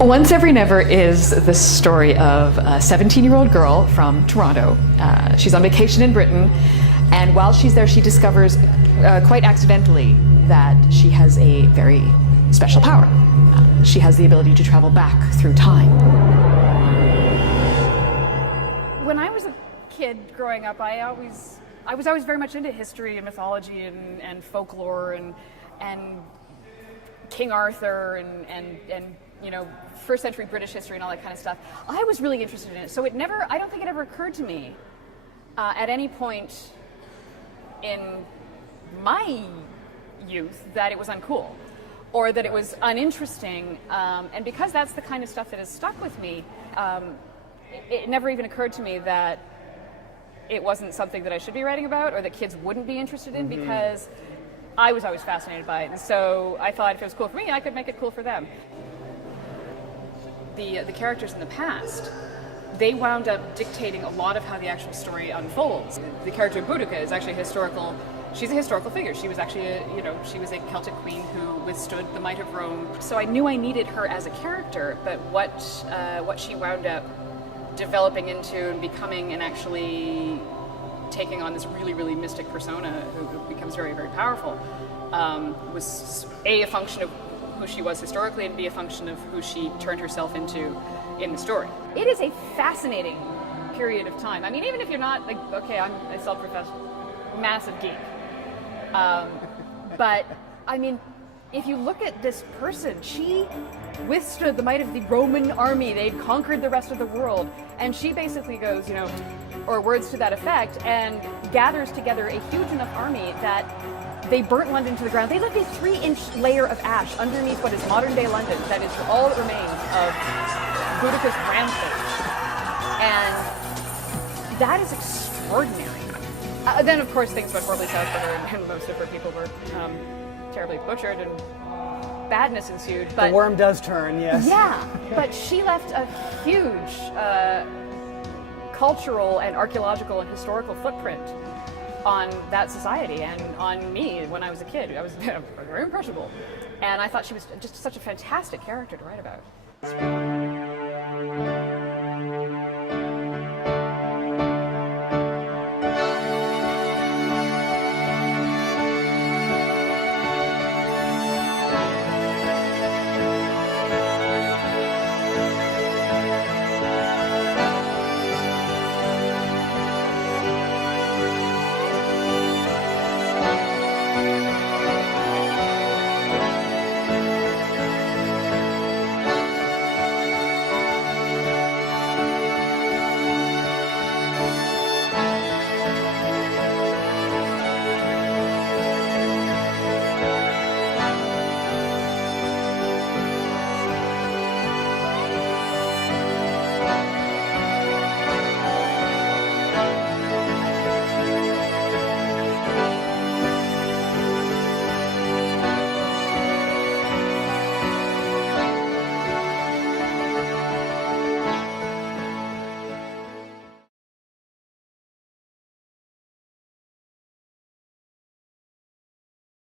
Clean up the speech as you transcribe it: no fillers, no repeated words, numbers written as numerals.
Once Every Never is the story of a 17-year-old girl from Toronto. She's on vacation in Britain, and while she's there, she discovers quite accidentally that she has a very special power. She has the ability to travel back through time. When I was a kid growing up, I was always very much into history and mythology and folklore and King Arthur and you know, first century British history and all that kind of stuff. I was really interested in it. So I don't think it ever occurred to me at any point in my youth that it was uncool or that it was uninteresting. And because that's the kind of stuff that has stuck with me, it never even occurred to me that it wasn't something that I should be writing about or that kids wouldn't be interested in, because I was always fascinated by it. And so I thought if it was cool for me, I could make it cool for them. The characters in the past, they wound up dictating a lot of how the actual story unfolds. The character Boudica is actually she's a historical figure. She was actually she was a Celtic queen who withstood the might of Rome. So I knew I needed her as a character, but what she wound up developing into and becoming and actually taking on this really, really mystic persona who becomes very, very powerful was a function of who she was historically, and be a function of who she turned herself into in the story. It is a fascinating period of time. I mean, even if you're not like, okay, I'm a self-professed massive geek, but I mean, if you look at this person, she withstood the might of the Roman army. They'd conquered the rest of the world, and she basically goes, or words to that effect, and gathers together a huge enough army that they burnt London to the ground. They left a 3-inch layer of ash underneath what is modern-day London. That is all that remains of Boudica's rampage. And that is extraordinary. Then, of course, things went horribly south for her, and most of her people were terribly butchered, and badness ensued. But the worm does turn, yes. Yeah, but she left a huge cultural and archaeological and historical footprint on that society and on me when I was a kid. I was very impressionable. And I thought she was just such a fantastic character to write about.